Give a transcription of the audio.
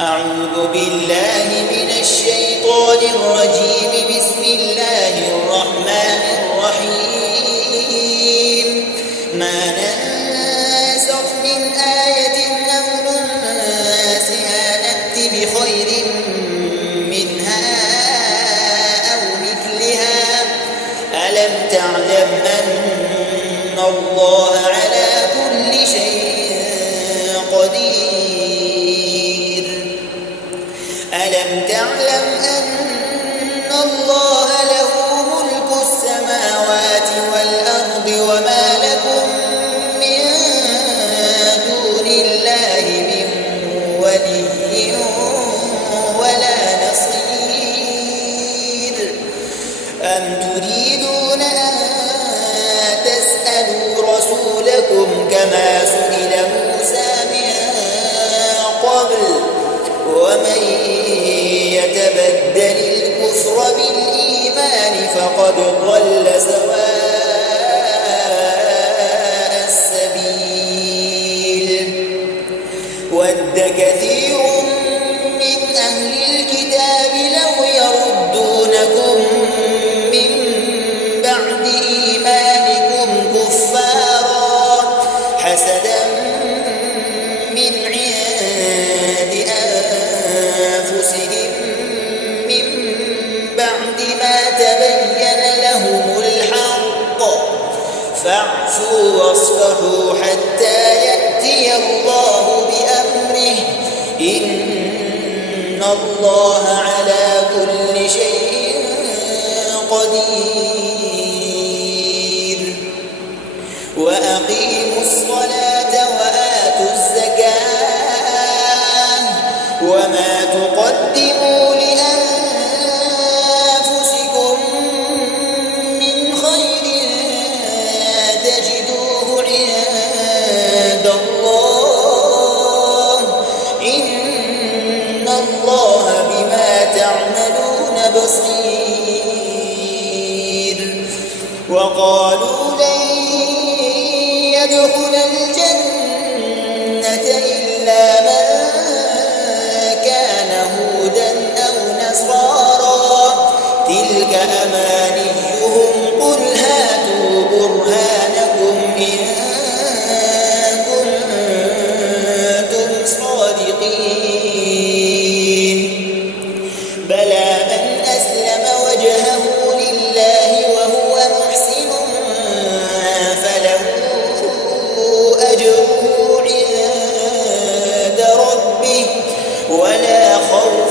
أعوذ بالله من الشيطان الرجيم. بسم الله الرحمن الرحيم. ما ننسخ من آية أو ننسها نأت بخير منها أو مثلها. ألم تعلم أن الله على كل شيء قدير. ألم تعلم أن الله له ملك السماوات والأرض وما لكم من دون الله من ولي ولا نصير. أم تريدون أن تسألوا رسولكم كما سئل موسى من قبل ومن يتبدل الكفر بالإيمان فقد ضل سواء السبيل. ود كثير من أهل الكتاب لو يردونكم من بعد إيمانكم كفارا حسدا من عند أنفسهم من بعد ما تبين لهم الحق فاعفوا واصفحوا حتى يأتي الله بأمره إن الله على كل شيء قدير. وأقيموا الصلاة وآتوا الزكاة وما تقدموا لأنفسكم من خير تجدوه عند الله إن الله بما تعملون بصير. وقالوا لن يدخل الجنة إلا من كان هودا أو نصارى تلك أمانيهم قل هاتوا برهانكم إن كنتم صادقين. بلى من أسلم وجهه لله وهو محسن فله أجره عند ربه ولا خوف